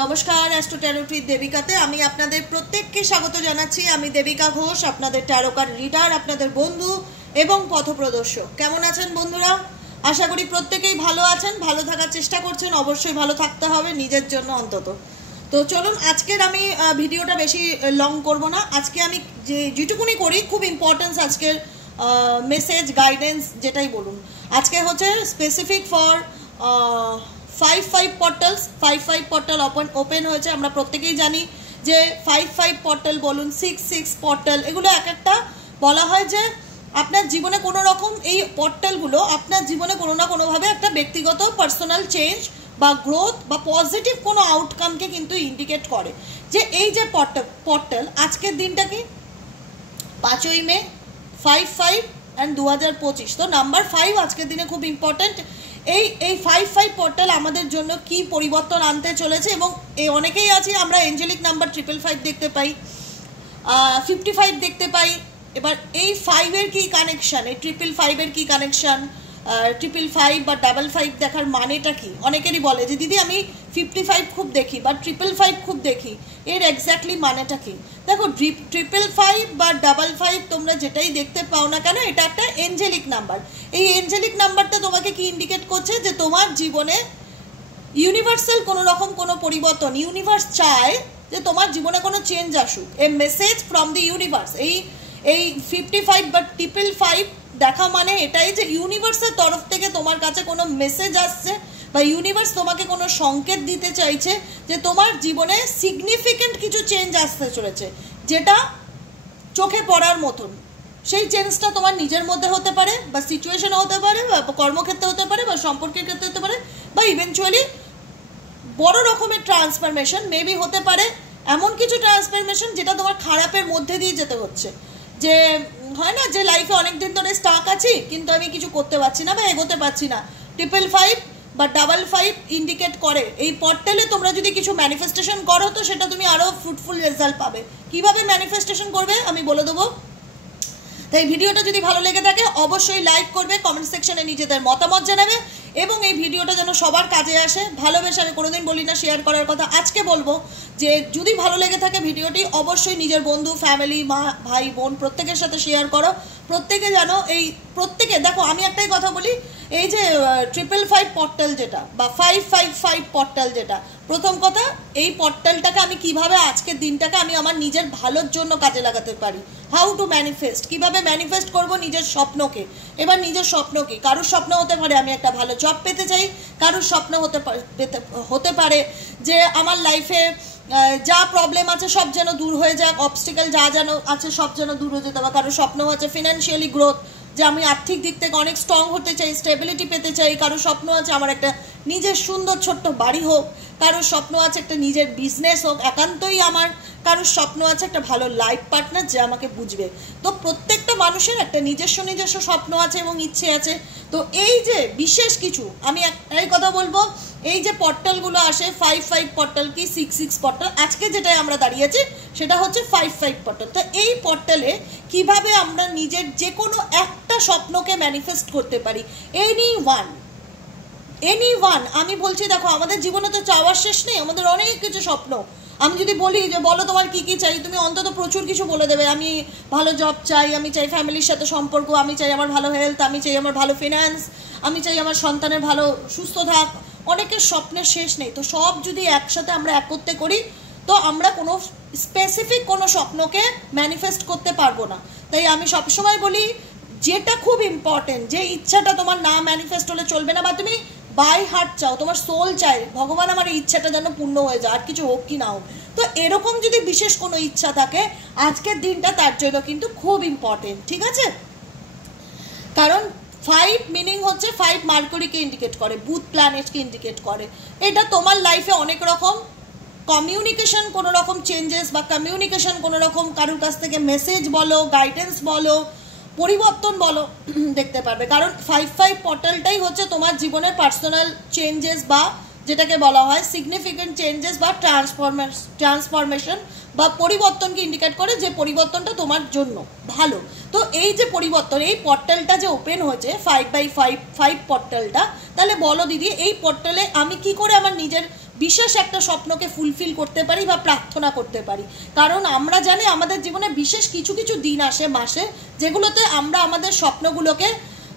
নমস্কার, astro tarot with দেবিকাতে আমি আপনাদের প্রত্যেককে স্বাগত জানাচ্ছি। আমি দেবিকা ঘোষ, আপনাদের ট্যারোকার রিডার, আপনাদের বন্ধু এবং পথপ্রদর্শক। কেমন আছেন বন্ধুরা? আশা করি প্রত্যেকেই ভালো আছেন, ভালো থাকার চেষ্টা করছেন। অবশ্যই ভালো থাকতে হবে নিজের জন্য অন্তত। তো চলুন, আজকের আমি ভিডিওটা বেশি লং করব না। আজকে আমি যেটুকুনি করি, খুব ইম্পর্টেন্স আজকের মেসেজ, গাইডেন্স যেটাই বলুন। আজকে হচ্ছে specific for 5-5 portals. 5-5 portal open হয়েছে। আমরা প্রত্যেকেই জানি যে 5-5 পোর্টাল বলুন, 6-6 পোর্টাল, এগুলো এক একটা বলা হয় যে আপনার জীবনে কোনো রকম এই পোর্টালগুলো আপনার জীবনে কোনো না কোনোভাবে একটা ব্যক্তিগত পার্সোনাল চেঞ্জ বা গ্রোথ বা পজিটিভ কোনো আউটকামকে কিন্তু ইন্ডিকেট করে। যে এই যে পোর্টাল আজকের দিনটা কি 5ই মে, 5-5 অ্যান্ড 2025। তো নাম্বার 5 আজকের দিনে খুব ইম্পর্ট্যান্ট। এই 5-5 পোর্টাল আমাদের জন্য কি পরিবর্তন আনতে চলেছে, এবং অনেকেই আছে আমরা এঞ্জেলিক নাম্বার 555 দেখতে পাই, 55 দেখতে পাই। এবার এই 5-এর কী কানেকশান, এই 555-এর কী কানেকশান, 555 বা 55 দেখার মানেটা কি? অনেকেরই বলে যে দিদি আমি 55 খুব দেখি বা 555 খুব দেখি, এর এক্স্যাক্টলি মানেটা কি? দেখো, 555 বা 55 তোমরা যেটাই দেখতে পাও না কেন, এটা একটা এঞ্জেলিক নাম্বার। এই এঞ্জেলিক নাম্বারটা তোমাকে কি ইন্ডিকেট করছে? যে তোমার জীবনে ইউনিভার্সাল কোনো রকম কোনো পরিবর্তন, ইউনিভার্স চায় যে তোমার জীবনে কোনো চেঞ্জ আসুক। এ মেসেজ ফ্রম দি ইউনিভার্স। এই 55 বা 555 দেখা মানে এটাই যে ইউনিভার্সের তরফ থেকে তোমার কাছে কোনো মেসেজ আসছে বা ইউনিভার্স তোমাকে কোনো সংকেত দিতে চাইছে যে তোমার জীবনে সিগনিফিক্যান্ট কিছু চেঞ্জ আসতে চলেছে, যেটা চোখে পড়ার মতন। সেই চেঞ্জটা তোমার নিজের মধ্যে হতে পারে, বা সিচুয়েশনে হতে পারে, বা কর্মক্ষেত্রে হতে পারে, বা সম্পর্কের ক্ষেত্রে হতে পারে, বা ইভেনচুয়ালি বড় রকমের ট্রান্সফরমেশন মেবি হতে পারে। এমন কিছু ট্রান্সফরমেশন যেটা তোমার খারাপের মধ্যে দিয়ে যেতে হচ্ছে। যে হয় না যে লাইফে অনেক দিন ধরে স্টাক আছি, কিন্তু আমি কিছু করতে পারছি না বা এগোতে পারছি না। 555 বা 55 ইন্ডিকেট করে এই পোর্টালে তোমরা যদি কিছু ম্যানিফেস্টেশন করো, তো সেটা তুমি আরও ফ্রুটফুল রেজাল্ট পাবে। কিভাবে ম্যানিফেস্টেশন করবে আমি বলে দেবো। তাই ভিডিওটা যদি ভালো লেগে থাকে অবশ্যই লাইক করবে, কমেন্ট সেকশনে নিজেদের মতামত জানাবে, এবং এই ভিডিওটা যেন সবার কাজে আসে। ভালোবেসে আমি কোনোদিন বলি না শেয়ার করার কথা, আজকে বলবো যে যদি ভালো লেগে থাকে ভিডিওটি অবশ্যই নিজের বন্ধু, ফ্যামিলি, মা, ভাই, বোন প্রত্যেকের সাথে শেয়ার করো। প্রত্যেকে যেন প্রত্যেকে দেখো, আমি একটাই কথা বলি, এই যে 555 পোর্টাল যেটা বা 555 পোর্টাল যেটা, প্রথম কথা এই পোর্টালটাকে আমি কিভাবে আজকের দিনটাকে আমি আমার নিজের ভালোর জন্য কাজে লাগাতে পারি। হাউ টু ম্যানিফেস্ট, কিভাবে ম্যানিফেস্ট করব নিজের স্বপ্নকে। এবার নিজের স্বপ্ন কি? কারোর স্বপ্ন হতে পারে আমি একটা ভালো জব পেতে চাই, কারোর স্বপ্ন হতে পারে যে আমার লাইফে যা প্রবলেম আছে সব যেন দূর হয়ে যাক, অবস্টিকেল যা যেন আছে সব যেন দূর হয়ে যেতে হবে। কারোর স্বপ্ন আছে ফিনান্সিয়ালি গ্রোথ, যে আমি আর্থিক দিক থেকে অনেক স্ট্রং হতে চাই, স্টেবিলিটি পেতে চাই। কারোর স্বপ্ন আছে আমার একটা নিজের সুন্দর ছোট্ট বাড়ি হোক, কারোর স্বপ্ন আছে একটা নিজের বিজনেস হোক একান্তই আমার, কারোর স্বপ্ন আছে একটা ভালো লাইফ পার্টনার যে আমাকে বুঝবে। তো প্রত্যেকটা মানুষের একটা নিজস্ব স্বপ্ন আছে এবং ইচ্ছে আছে। তো এই যে বিশেষ কিছু আমি একটাই কথা বলবো, এই যে পোর্টালগুলো আসে 5-5 পোর্টাল কি 6-6 পোর্টাল, আজকে যেটাই আমরা দাঁড়িয়েছি সেটা হচ্ছে 5-5 পোর্টাল। তো এই পোর্টালে কিভাবে আমরা নিজের যে কোনো একটা স্বপ্নকে ম্যানিফেস্ট করতে পারি, এনি ওয়ান। আমি বলছি দেখো, আমাদের জীবনে তো চাওয়ার শেষ নেই, আমাদের অনেক কিছু স্বপ্ন। আমি যদি বলি যে বলো তোমার কি কি চাই, তুমি অন্তত প্রচুর কিছু বলে দেবে। আমি ভালো জব চাই, আমি চাই ফ্যামিলির সাথে সম্পর্ক, আমি চাই আমার ভালো হেলথ, আমি চাই আমার ভালো ফিনান্স, আমি চাই আমার সন্তানের ভালো সুস্থ থাক। অনেকের স্বপ্নের শেষ নেই। তো সব যদি একসাথে আমরা একত্রে করি, তো আমরা কোনো স্পেসিফিক কোনো স্বপ্নকে ম্যানিফেস্ট করতে পারবো না। তাই আমি সবসময় বলি, যেটা খুব ইম্পর্টেন্ট, যে ইচ্ছাটা তোমার না ম্যানিফেস্ট হলে চলবে না, বা তুমি বাই হার্ট চাও, তোমার সোল চাই ভগবান আমার এই ইচ্ছাটা যেন পূর্ণ হয়ে যায়, আর কিছু হোক কি না হোক। তো এরকম যদি বিশেষ কোনো ইচ্ছা থাকে, আজকের দিনটা তার জন্য কিন্তু খুব ইম্পর্টেন্ট, ঠিক আছে? কারণ 5 মিনিং হচ্ছে 5 মার্কুরিকে ইন্ডিকেট করে, বুধ প্ল্যানেটকে ইন্ডিকেট করে। এটা তোমার লাইফে অনেক রকম কমিউনিকেশন, কোনো রকম চেঞ্জেস বা কমিউনিকেশন, কোনো রকম কারোর কাছ থেকে মেসেজ বলো, গাইডেন্স বলো, পরিবর্তন বলো, দেখতে পারবে। কারণ 5-5 পোর্টালটাই হচ্ছে তোমার জীবনের পার্সোনাল চেঞ্জেস, বা যেটাকে বলা হয় সিগনিফিক্যান্ট চেঞ্জেস বা ট্রান্সফরমেশন বা পরিবর্তনকে ইন্ডিকেট করে, যে পরিবর্তনটা তোমার জন্য ভালো। তো এই যে পরিবর্তন, এই পোর্টালটা যে ওপেন হয়েছে 5/5 পোর্টালটা, তাহলে বলো দিদি এই পোর্টালে আমি কি করে আমার নিজের বিশেষ একটা স্বপ্নকে ফুলফিল করতে পারি বা প্রার্থনা করতে পারি। কারণ আমরা জানি আমাদের জীবনে বিশেষ কিছু কিছু দিন আসে মাসে, যেগুলোতে আমরা আমাদের স্বপ্নগুলোকে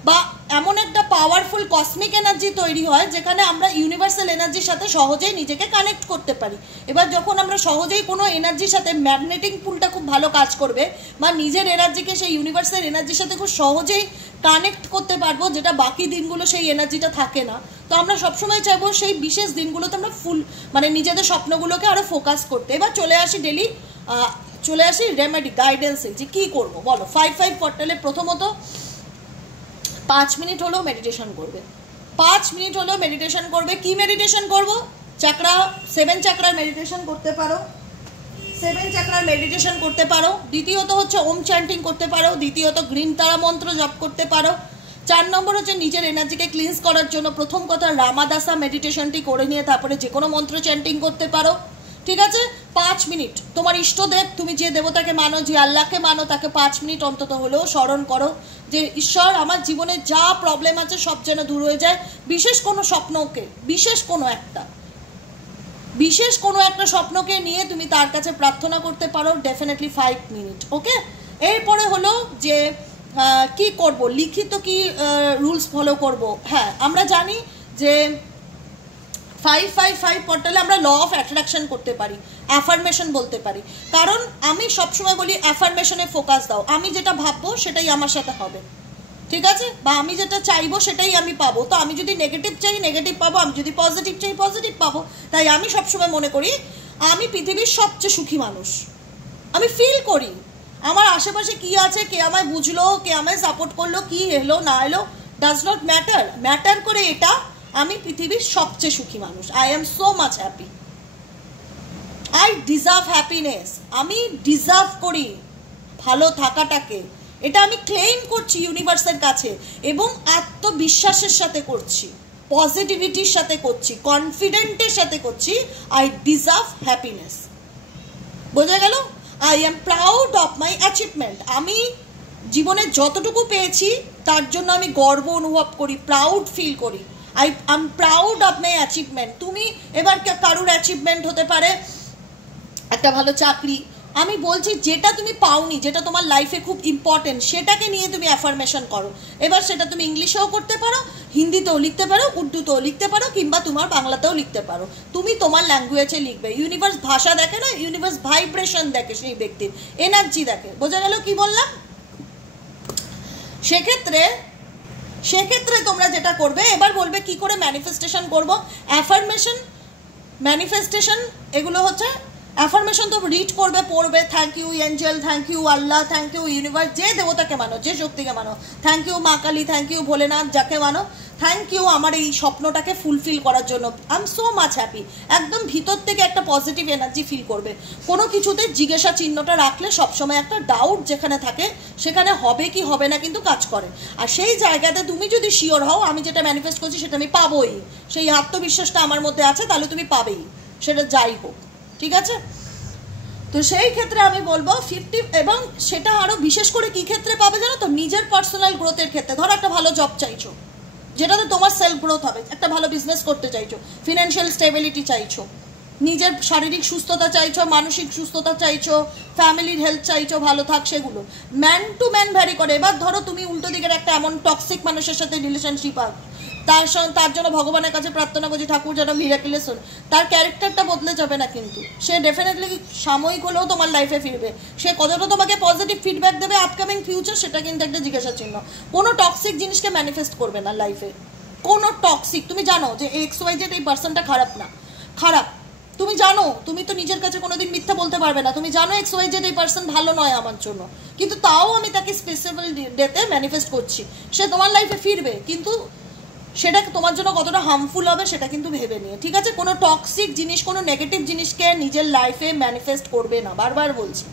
বা এমন একটা পাওয়ারফুল কসমিক এনার্জি তৈরি হয় যেখানে আমরা ইউনিভার্সাল এনার্জির সাথে সহজেই নিজেকে কানেক্ট করতে পারি। এবার যখন আমরা সহজেই কোনো এনার্জির সাথে, ম্যাগনেটিক পুলটা খুব ভালো কাজ করবে বা নিজের এনার্জিকে সেই ইউনিভার্সাল এনার্জির সাথে খুব সহজেই কানেক্ট করতে পারবো, যেটা বাকি দিনগুলো সেই এনার্জিটা থাকে না। তো আমরা সবসময় চাইবো সেই বিশেষ দিনগুলোতে আমরা নিজেদের স্বপ্নগুলোকে আরও ফোকাস করতে। এবার চলে আসি রেমেডি গাইডেন্সে, যে কী করবো বলো। 5-5 পোর্টালে প্রথমত 5 মিনিট হলেও মেডিটেশন করবে। 5 মিনিট হলেও মেডিটেশন করবে। কি মেডিটেশন করবো? 7 চাকরার মেডিটেশন করতে পারো। 7 চাকরার মেডিটেশন করতে পারো। দ্বিতীয়ত হচ্ছে ওম চ্যান্টিং করতে পারো। দ্বিতীয়ত গ্রিন তারা মন্ত্র জপ করতে পারো। 4 নম্বর হচ্ছে নিজের এনার্জিকে ক্লিনস করার জন্য প্রথম কথা রামাদাসা মেডিটেশনটি করে নিয়ে তারপরে যে কোনো মন্ত্র চ্যান্টিং করতে পারো। ঠিক আছে? 5 মিনিট তোমার ইষ্টদেব, তুমি যে দেবতাকে মানো, যে আল্লাহকে মানো, তাকে 5 মিনিট অন্তত হলেও স্মরণ করো যে ঈশ্বর, আমার জীবনে যা প্রবলেম আছে সব যেন দূর হয়ে যায়। বিশেষ কোনো একটা স্বপ্নকে নিয়ে তুমি তার কাছে প্রার্থনা করতে পারো। Definitely 5 minute. ওকে, এরপরে হলো যে কি করব, লিখিত কি রুলস ফলো করব। হ্যাঁ, আমরা জানি যে 5-5-5 পোর্টালে আমরা ল অফ অ্যাট্রাকশন করতে পারি, অ্যাফার্মেশন বলতে পারি। কারণ আমি সবসময় বলি অ্যাফার্মেশনে ফোকাস দাও। আমি যেটা ভাববো সেটাই আমার সাথে হবে, ঠিক আছে? বা আমি যেটা চাইবো সেটাই আমি পাবো। তো আমি যদি নেগেটিভ চাই নেগেটিভ পাবো, আমি যদি পজিটিভ চাই পজিটিভ পাবো। তাই আমি সবসময় মনে করি আমি পৃথিবীর সবচেয়ে সুখী মানুষ। আমি ফিল করি আমার আশেপাশে কি আছে, কে আমায় বুঝলো, কে আমায় সাপোর্ট করলো, কি এলো না এলো, ডাজ নট ম্যাটার করে এটা আমি পৃথিবীর সবচেয়ে সুখী মানুষ। I am so much happy. I deserve happiness. আমি ডিজার্ভ করি ভালো থাকাটাকে। এটা আমি ক্লেম করছি ইউনিভার্সের কাছে এবং আত্মবিশ্বাসের সাথে করছি, পজিটিভিটির সাথে করছি, কনফিডেন্টের সাথে করছি। I deserve happiness. বোঝা গেল? I am proud of my achievement. আমি জীবনে যতটুকু পেয়েছি তার জন্য আমি গর্ব অনুভব করি, প্রাউড ফিল করি। I am proud of my achievement. তুমি এবার কারোর অ্যাচিভমেন্ট হতে পারে একটা ভালো চাকরি। আমি বলছি যেটা তুমি পাওনি, যেটা তোমার লাইফে খুব ইম্পর্টেন্ট, সেটাকে নিয়ে তুমি অ্যাফার্মেশন করো। এবার সেটা তুমি ইংলিশেও করতে পারো, হিন্দিতেও লিখতে পারো, উর্দুতেও লিখতে পারো, কিংবা তোমার বাংলাতেও লিখতে পারো। তুমি তোমার ল্যাঙ্গুয়েজে লিখবে। ইউনিভার্স ভাষা দেখে না, ইউনিভার্স ভাইব্রেশন দেখে, সেই ব্যক্তির এনার্জি দেখে। বোঝা গেল কি বললাম? সেক্ষেত্রে তোমরা যেটা করবে, এবার বলবে কি করে ম্যানিফেস্টেশন করব। অ্যাফার্মেশন, ম্যানিফেস্টেশন, এগুলো হচ্ছে অ্যাফার্মেশন তো রিড করবে, পড়বে। Thank you angel, thank you Allah, thank you universe, যে দেবতাকে মানো, যে শক্তিকে মানো। থ্যাংক ইউ মা কালী, থ্যাংক ইউ ভোলেনাথ, যাকে মানো। থ্যাংক ইউ আমার এই স্বপ্নটাকে ফুলফিল করার জন্য। I am so much happy. একদম ভিতর থেকে একটা পজিটিভ এনার্জি ফিল করবে। কোনো কিছুতে জিজ্ঞাসা চিহ্নটা রাখলে সবসময় একটা ডাউট যেখানে থাকে সেখানে হবে কি হবে না কিন্তু কাজ করে। আর সেই জায়গাতে তুমি যদি শিওর হও আমি যেটা ম্যানিফেস্ট করছি সেটা আমি পাবোই, সেই আত্মবিশ্বাসটা আমার মধ্যে আছে, তাহলে তুমি পাবেই, সেটা যাই হোক। ঠিক আছে? তো সেই ক্ষেত্রে আমি বলবো 50, এবং সেটা আরও বিশেষ করে কী ক্ষেত্রে পাবে জানো তো? নিজের পার্সোনাল গ্রোথের ক্ষেত্রে। ধরো একটা ভালো জব চাইছো যেটাতে তোমার সেলফ গ্রোথ হবে, একটা ভালো বিজনেস করতে চাইছো, ফিনান্সিয়াল স্টেবিলিটি চাইছো, নিজের শারীরিক সুস্থতা চাইছো, মানসিক সুস্থতা চাইছো, ফ্যামিলির হেলথ চাইছো ভালো থাক, সেগুলো ম্যান টু ম্যান ভ্যারি করে। এবার ধরো তুমি উল্টো দিকের একটা এমন টক্সিক মানুষের সাথে রিলেশনশিপ আছে, তার জন্য ভগবানের কাছে প্রার্থনা করছি ঠাকুর যেন মিরাকেলস হন, তার ক্যারেক্টারটা বদলে যাবে না, কিন্তু সে ডেফিনেটলি সাময়িক হলেও তোমার লাইফে ফিরবে। সে কতটা তোমাকে পজিটিভ ফিডব্যাক দেবে আপকামিং ফিউচার, সেটা কিন্তু একটা জিজ্ঞাসা চিহ্ন। কোনো টক্সিক জিনিসকে ম্যানিফেস্ট করবে না লাইফে। কোনো টক্সিক, তুমি জানো যে XYZ এই পার্সনটা খারাপ না, খারাপ তুমি জানো, তুমি তো নিজের কাছে কোনোদিন মিথ্যা বলতে পারবে না, তুমি জানো XYZ এই পার্সন ভালো নয় আমার জন্য, কিন্তু তাও আমি তাকে স্পেসিফিক ডেতে ম্যানিফেস্ট করছি। সে তোমার লাইফে ফিরবে, কিন্তু সেটা তোমার জন্য কতটা হার্মফুল হবে সেটা কিন্তু ভেবে নিয়ে। ঠিক আছে? কোনো টক্সিক জিনিস, কোনো নেগেটিভ জিনিসকে নিজের লাইফে ম্যানিফেস্ট করবে না, বারবার বলছি।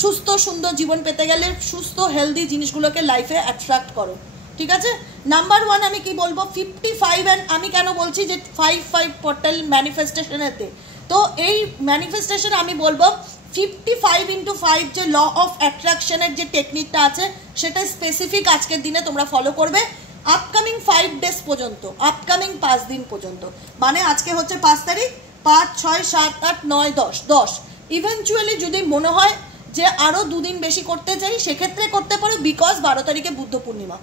সুস্থ সুন্দর জীবন পেতে গেলে সুস্থ হেলদি জিনিসগুলোকে লাইফে অ্যাট্রাক্ট করো। ঠিক আছে? নাম্বার 1 আমি কি বলবো, 55, অ্যান্ড আমি কেন বলছি যে 5-5 পোর্টাল ম্যানিফেস্টেশনেতে, তো এই ম্যানিফেস্টেশন আমি বলবো 55x5 যে ল অফ অ্যাট্রাকশনের যে টেকনিকটা আছে সেটা স্পেসিফিক আজকের দিনে তোমরা ফলো করবে। আপকামিং 5 ডেজ পর্যন্ত, আপকামিং 5 দিন পর্যন্ত, মানে আজকে হচ্ছে 5 তারিখ, 5, 6, 7, 8, 9, 10 ইভেনচুয়ালি যদি মনে হয় যে আরও 2 দিন বেশি করতে চাই সেক্ষেত্রে করতে পারো, বিকজ 12 তারিখে বুদ্ধ পূর্ণিমা।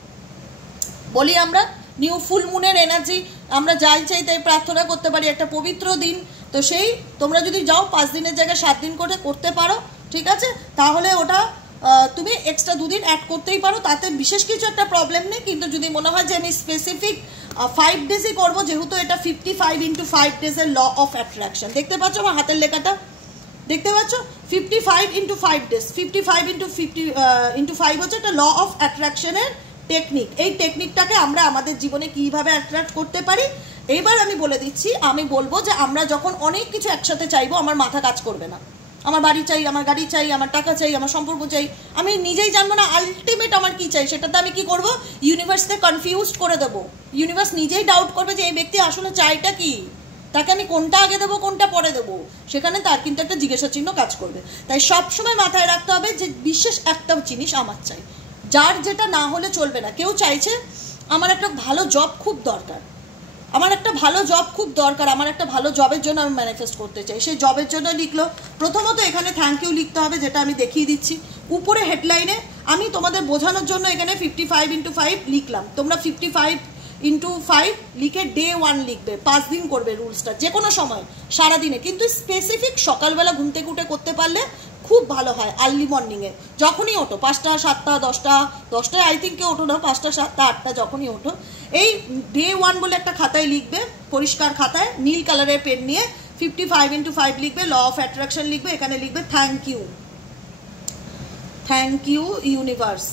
বলি আমরা নিউ ফুল মুনের এনার্জি, আমরা যাই চাই তাই প্রার্থনা করতে পারি, একটা পবিত্র দিন। তো সেই তোমরা যদি যাও 5 দিনের জায়গায় 7 দিন করে করতে পারো, ঠিক আছে, তাহলে ওটা তুমি এক্সট্রা 2 দিন অ্যাড করতেই পারো, তাতে বিশেষ কিছু একটা প্রবলেম নেই। কিন্তু যদি মনে হয় যে আমি স্পেসিফিক 5 ডেজই করবো, যেহেতু এটা 55 × 5 ডেজের ল অফ অ্যাট্রাকশন, দেখতে পাচ্ছ আমার হাতের লেখাটা, দেখতে পাচ্ছ 55 × 5 ডেজ, 55 × 5 হচ্ছে একটা ল অফ অ্যাট্রাকশনের টেকনিক। এই টেকনিকটাকে আমরা আমাদের জীবনে কীভাবে অ্যাট্রাক্ট করতে পারি এইবার আমি বলে দিচ্ছি। আমি বলবো যে আমরা যখন অনেক কিছু একসাথে চাইবো, আমার মাথা কাজ করবে না, আমার বাড়ি চাই, আমার গাড়ি চাই, আমার টাকা চাই, আমার সম্পর্ক চাই, আমি নিজেই জানবো না আলটিমেট আমার কি চাই। সেটাতে আমি কি করব, ইউনিভার্সকে কনফিউজড করে দেবো। ইউনিভার্স নিজেই ডাউট করবে যে এই ব্যক্তি আসলে চাইটা কি, তাকে আমি কোনটা আগে দেবো কোনটা পরে দেবো, সেখানে তার কিন্তু একটা জিজ্ঞাসা চিহ্ন কাজ করবে। তাই সবসময় মাথায় রাখতে হবে যে বিশেষ একটা জিনিস আমার চাই, যার যেটা না হলে চলবে না। কেউ চাইছে আমার একটা ভালো জব খুব দরকার, আমার একটা ভালো জব খুব দরকার, আমার একটা ভালো জবের জন্য আমি ম্যানিফেস্ট করতে চাই, সেই জবের জন্য লিখলো। প্রথমত এখানে থ্যাংক ইউ লিখতে হবে, যেটা আমি দেখিয়ে দিচ্ছি উপরে হেডলাইনে। আমি তোমাদের বোঝানোর জন্য এখানে 55 × 5 লিখলাম, তোমরা 55 × 5 লিখে ডে 1 লিখবে, 5 দিন করবে রুলসটা, যে কোনো সময় সারাদিনে, কিন্তু স্পেসিফিক সকালবেলা ঘুম থেকে উঠে করতে পারলে খুব ভালো হয়। আর্লি মর্নিংয়ে যখনই ওঠো, 5টা, 7টা, 10টায় আই থিঙ্ক কেউ ওঠো না, 5টা, 7টা, 8টা যখনই ওঠো, এই ডে 1 বলে একটা খাতায় লিখবে, পরিষ্কার খাতায় নীল কালারের পেন নিয়ে 55 × 5 লিখবে, ল অফ অ্যাট্রাকশন লিখবে, এখানে লিখবে thank you, thank you universe,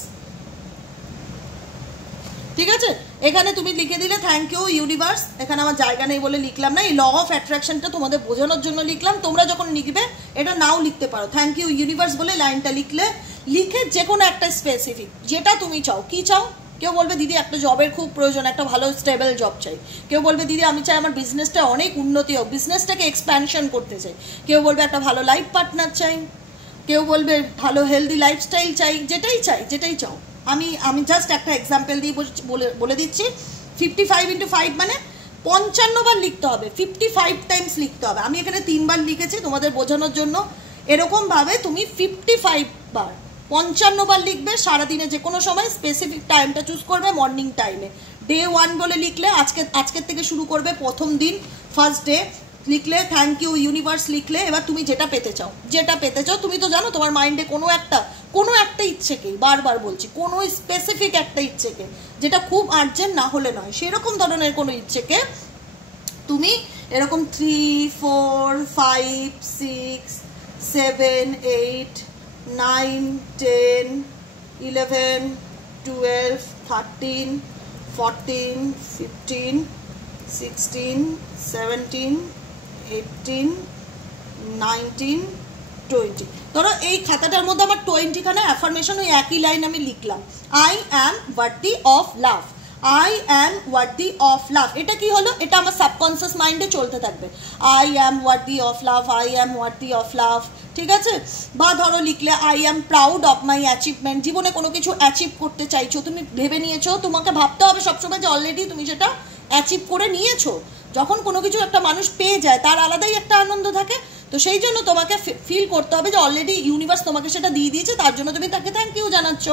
ঠিক আছে। এখানে তুমি লিখে দিলে থ্যাংক ইউ ইউনিভার্স, এখানে আমার জায়গা নেই বলে লিখলাম না, এই ল অফ অ্যাট্রাকশনটা তোমাদের বোঝানোর জন্য লিখলাম। তোমরা যখন লিখবে এটা নাও লিখতে পারো, থ্যাংক ইউ ইউনিভার্স বলে লাইনটা লিখলে, লিখে যে কোনো একটা স্পেসিফিক যেটা তুমি চাও, কি চাও। কেউ বলবে দিদি একটা জবের খুব প্রয়োজন, একটা ভালো স্টেবল জব চাই। কেউ বলবে দিদি আমি চাই আমার বিজনেসটা অনেক উন্নতি হোক, বিজনেসটাকে এক্সপ্যানশন করতে চাই। কেউ বলবে একটা ভালো লাইফ পার্টনার চাই, কেউ বলবে ভালো হেলদি লাইফস্টাইল চাই, যেটাই চাই, যেটাই চাও। আমি জাস্ট একটা এক্সাম্পল দিয়ে বলে দিচ্ছি। 55 × 5 মানে 55 বার লিখতে হবে, 55 টাইমস লিখতে হবে। আমি এখানে 3 বার লিখেছি তোমাদের বোঝানোর জন্য। এরকমভাবে তুমি 55 বার 55 বার লিখবে সারাদিনে, যে কোনো সময় স্পেসিফিক টাইমটা চুজ করবে, মর্নিং টাইমে। ডে 1 বলে লিখলে, আজকের থেকে শুরু করবে, প্রথম দিন, ফার্স্ট ডে লিখলে, থ্যাংক ইউ ইউনিভার্স লিখলে। এবার তুমি যেটা পেতে চাও, যেটা পেতে চাও, তুমি তো জানো তোমার মাইন্ডে কোনো একটা ইচ্ছেকে, বারবার বলছি, কোনো স্পেসিফিক একটা ইচ্ছেকে, যেটা খুব আর্জেন্ট না হলে নয়, সেরকম ধরনের কোনো ইচ্ছেকে তুমি এরকম 3, 4, 5, 6, 7, 8, 9, 10, 11, 12, 13, 14, 15, 16, 17, 18, 19, 20। ধরো এই খাতাটার মধ্যে আমার 20খানা অ্যাফার্মেশন ওই একই লাইন আমি লিখলাম, I am worthy of love, I am worthy of love. এটা কি হলো, এটা আমার সাবকনসিয়াস মাইন্ডে চলতে থাকবে, I am worthy of love, I am worthy of love, ঠিক আছে। বা ধরো লিখলে I am proud of my achievement, জীবনে কোনো কিছু অ্যাচিভ করতে চাইছো, তুমি ভেবে নিয়েছো, তোমাকে ভাবতে হবে সবসময় যে অলরেডি তুমি সেটা অ্যাচিভ করে নিয়েছো। যখন কোনো কিছু একটা মানুষ পেয়ে যায় তার আলাদাই একটা আনন্দ থাকে, তো সেই জন্য তোমাকে ফিল করতে হবে যে অলরেডি ইউনিভার্স তোমাকে সেটা দিয়ে দিয়েছে, তার জন্য তুমি তাকে থ্যাংক ইউ জানাচ্ছ।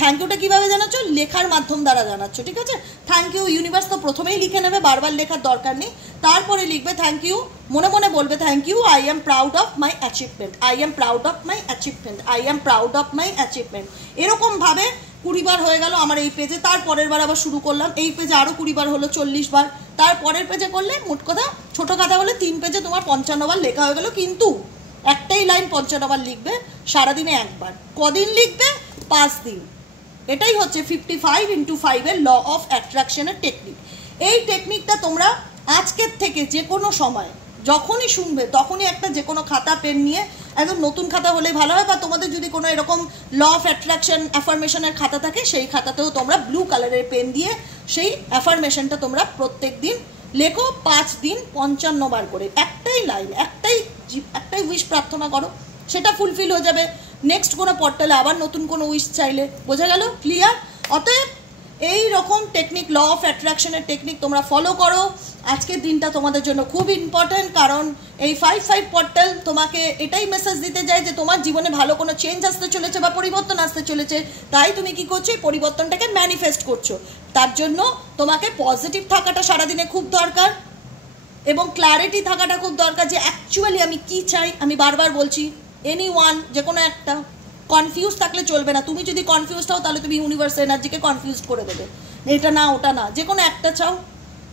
থ্যাংক ইউটা কীভাবে জানাচ্ছ, লেখার মাধ্যম দ্বারা জানাচ্ছ, ঠিক আছে। থ্যাংক ইউ ইউনিভার্স তো প্রথমেই লিখে নেবে, বারবার লেখার দরকার নেই, তারপরে লিখবে থ্যাংক ইউ, মনে মনে বলবে thank you, I am proud of my achievement, I am proud of my achievement, I am proud of my achievement. এরকমভাবে 20 বার হয়ে গেল আমার এই পেজে, তারপরের বার আবার শুরু করলাম, এই পেজে আরও 20 বার হলো, 40 বার। তারপরের পেজে করলে মোট কথা, ছোটো খাতা হলে 3 পেজে তোমার 55 বার লেখা হয়ে গেল। কিন্তু একটাই লাইন 55 বার লিখবে, সারাদিনে একবার। কদিন লিখবে, 5 দিন। এটাই হচ্ছে 55 × 5 এর ল অফ অ্যাট্রাকশনের টেকনিক। এই টেকনিকটা তোমরা আজকের থেকে যে কোনো সময় যখনই শুনবে তখনই একটা যে কোনো খাতা পেন নিয়ে, একদম নতুন খাতা হলে ভালো হয়, বা তোমাদের যদি কোনো এরকম ল অফ অ্যাট্রাকশন অ্যাফার্মেশনের খাতা থাকে সেই খাতাতেও তোমরা ব্লু কালারের পেন দিয়ে সেই অ্যাফার্মেশনটা তোমরা প্রত্যেক দিন লেখো, 5 দিন 55 বার করে। একটাই লাইন, একটাই উইশ প্রার্থনা করো, সেটা ফুলফিল হয়ে যাবে। নেক্সট কোনো পোর্টালে আবার নতুন কোনো উইশ চাইলে, বোঝা গেল, ক্লিয়ার। অতএব এই রকম টেকনিক, ল অফ অ্যাট্রাকশনের টেকনিক তোমরা ফলো করো। আজকের দিনটা তোমাদের জন্য খুব ইম্পর্ট্যান্ট, কারণ এই 5-5 পোর্টাল তোমাকে এটাই মেসেজ দিতে যায় যে তোমার জীবনে ভালো কোনো চেঞ্জ আসতে চলেছে বা পরিবর্তন আসতে চলেছে। তাই তুমি কি করছো, এই পরিবর্তনটাকে ম্যানিফেস্ট করছো। তার জন্য তোমাকে পজিটিভ থাকাটা সারাদিনে খুব দরকার এবং ক্ল্যারিটি থাকাটা খুব দরকার যে অ্যাকচুয়ালি আমি কি চাই। আমি বারবার বলছি, এনিওয়ান, যে কোনো একটা, কনফিউজ থাকলে চলবে না। তুমি যদি কনফিউজ হও তাহলে তুমি ইউনিভার্স এনার্জিকে কনফিউজ করে দেবে, এটা না ওটা না, যে কোনো একটা চাও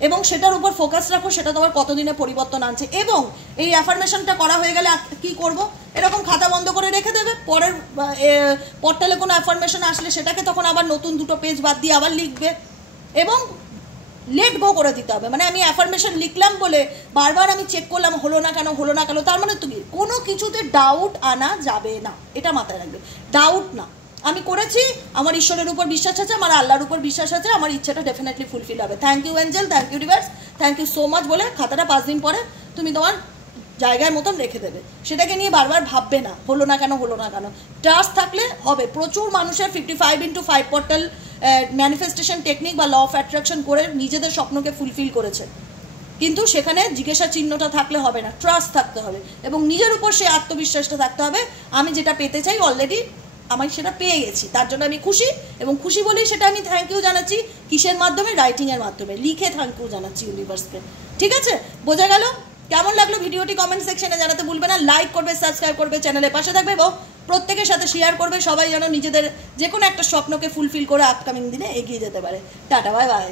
এবং সেটার উপর ফোকাস রাখো, সেটা তোমার কতদিনে পরিবর্তন আনছে। এবং এই অ্যাফার্মেশনটা করা হয়ে গেলে কি করব, এরকম খাতা বন্ধ করে রেখে দেবে। পরের পোর্টালে কোনো অ্যাফার্মেশন আসলে সেটাকে তখন আবার নতুন 2টো পেজ বাদ দিয়ে আবার লিখবে এবং লেট গো করে দিতে হবে। মানে আমি অ্যাফার্মেশন লিখলাম বলে বারবার আমি চেক করলাম হলো না কেন, হলো না কেন, তার মানে তুমি কোনো কিছুতে ডাউট আনা যাবে না, এটা মাথায় রাখবে। ডাউট না, আমি করেছি, আমার ঈশ্বরের উপর বিশ্বাস আছে, আমার আল্লাহর উপর বিশ্বাস আছে, আমার ইচ্ছাটা ডেফিনেটলি ফুলফিল হবে। Thank you angel, thank you universe, thank you so much বলে খাতাটা 5 দিন পরে তুমি তোমার জায়গার মতন রেখে দেবে। সেটাকে নিয়ে বারবার ভাববে না হলো না কেন, হলো না কেন। ট্রাস্ট থাকলে হবে। প্রচুর মানুষের 55x5 পোর্টাল ম্যানিফেস্টেশন টেকনিক বা ল অফ অ্যাট্রাকশন করে নিজেদের স্বপ্নকে ফুলফিল করেছে, কিন্তু সেখানে জিজ্ঞাসা চিহ্নটা থাকলে হবে না, ট্রাস্ট থাকতে হবে এবং নিজের উপর সেই আত্মবিশ্বাসটা থাকতে হবে। আমি যেটা পেতে চাই অলরেডি আমি সেটা পেয়ে গেছি, তার জন্য আমি খুশি এবং খুশি বলেই সেটা আমি থ্যাংক ইউ জানাচ্ছি। কিসের মাধ্যমে? রাইটিংয়ের মাধ্যমে, লিখে থ্যাংক ইউ জানাচ্ছি ইউনিভার্সকে। ঠিক আছে, বোঝা গেল? কেমন লাগলো ভিডিওটি কমেন্ট সেকশনে জানাতে ভুলবে না। লাইক করবে, সাবস্ক্রাইব করবে, চ্যানেলের পাশে থাকবে এবং প্রত্যেকের সাথে শেয়ার করবে। সবাই যেন নিজেদের যে কোনো একটা স্বপ্নকে ফুলফিল করে আপকামিং দিনে এগিয়ে যেতে পারে। Tata, bye bye.